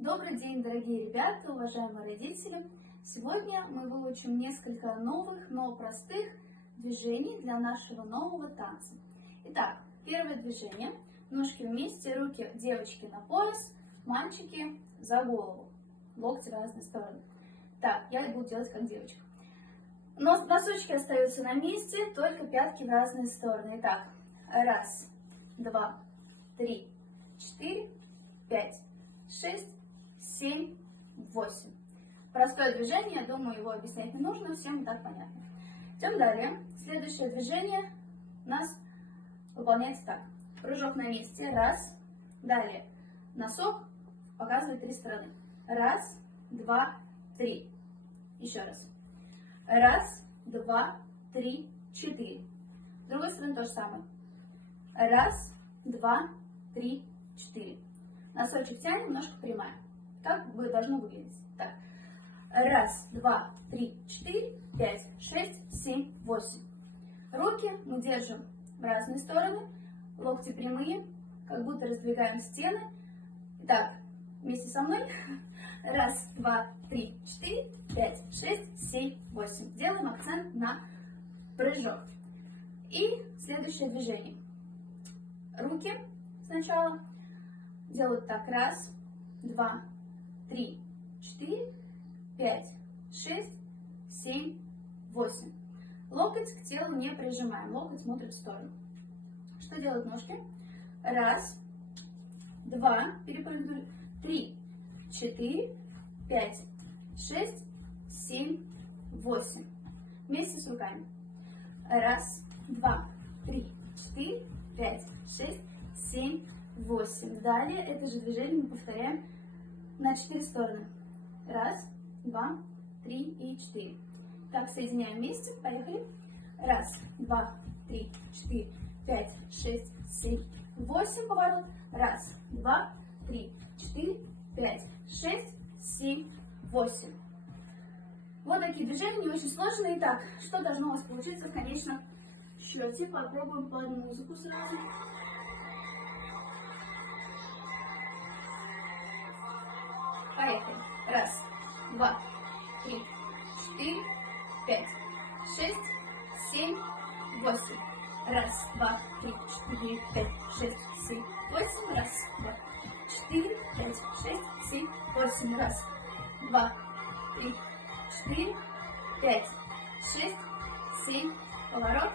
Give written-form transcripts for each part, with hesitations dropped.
Добрый день, дорогие ребята, уважаемые родители! Сегодня мы выучим несколько новых, но простых движений для нашего нового танца. Итак, первое движение. Ножки вместе, руки девочки на пояс, мальчики за голову. Локти в разные стороны. Так, я буду делать как девочка. Носочки остаются на месте, только пятки в разные стороны. Итак, раз, два, три, 4, 5, 6, 7, 8. Простое движение, я думаю, его объяснять не нужно, всем и так понятно. Идем далее. Следующее движение у нас выполняется так. Прыжок на месте. Раз. Далее. Носок показывает 3 стороны. Раз, два, три. Еще раз. Раз, два, три, 4. С другой стороны то же самое. Раз, два, три, 4. Носочек тянем, ножка прямая. Так должно выглядеть. Так. Раз, два, три, 4, 5, 6, 7, 8. Руки мы держим в разные стороны. Локти прямые, как будто раздвигаем стены. Итак, вместе со мной. Раз, два, три, 4, 5, 6, 7, 8. Делаем акцент на прыжок. И следующее движение. Руки сначала делают так. Раз, два, три, 4, 5, 6, 7, 8. Локоть к телу не прижимаем. Локоть смотрит в сторону. Что делают ножки? Раз, два, перепрыгнули, 3, 4, 5, 6, 7, 8. Вместе с руками. Раз, два, три, 4, 5, 6, 7, 8. Далее это же движение мы повторяем на 4 стороны. Раз, два, 3 и 4. Так, соединяем вместе. Поехали. Раз, два, 3, 4, 5, 6, 7, 8. Поворот. Раз, два, 3, 4, 5, 6, 7, 8. Вот такие движения, не очень сложные. Итак, что должно у вас получиться в конечном счете? Попробуем под музыку сразу. Поехали. Раз, два, 3, 4, 5, 6, 7, 8. Раз, два, 3, 4, 5, 6, 7, 8. Раз, два, 4, 5, 6, 7, 8. Раз, два, 3, 4, 5, 6, 7. Поворот.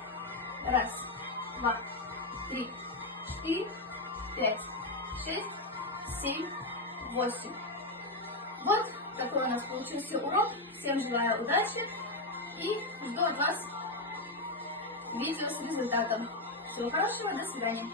Раз, два, 3, 4, 5, 6, 7, 8. Вот такой у нас получился урок. Всем желаю удачи и жду от вас видео с результатом. Всего хорошего, до свидания.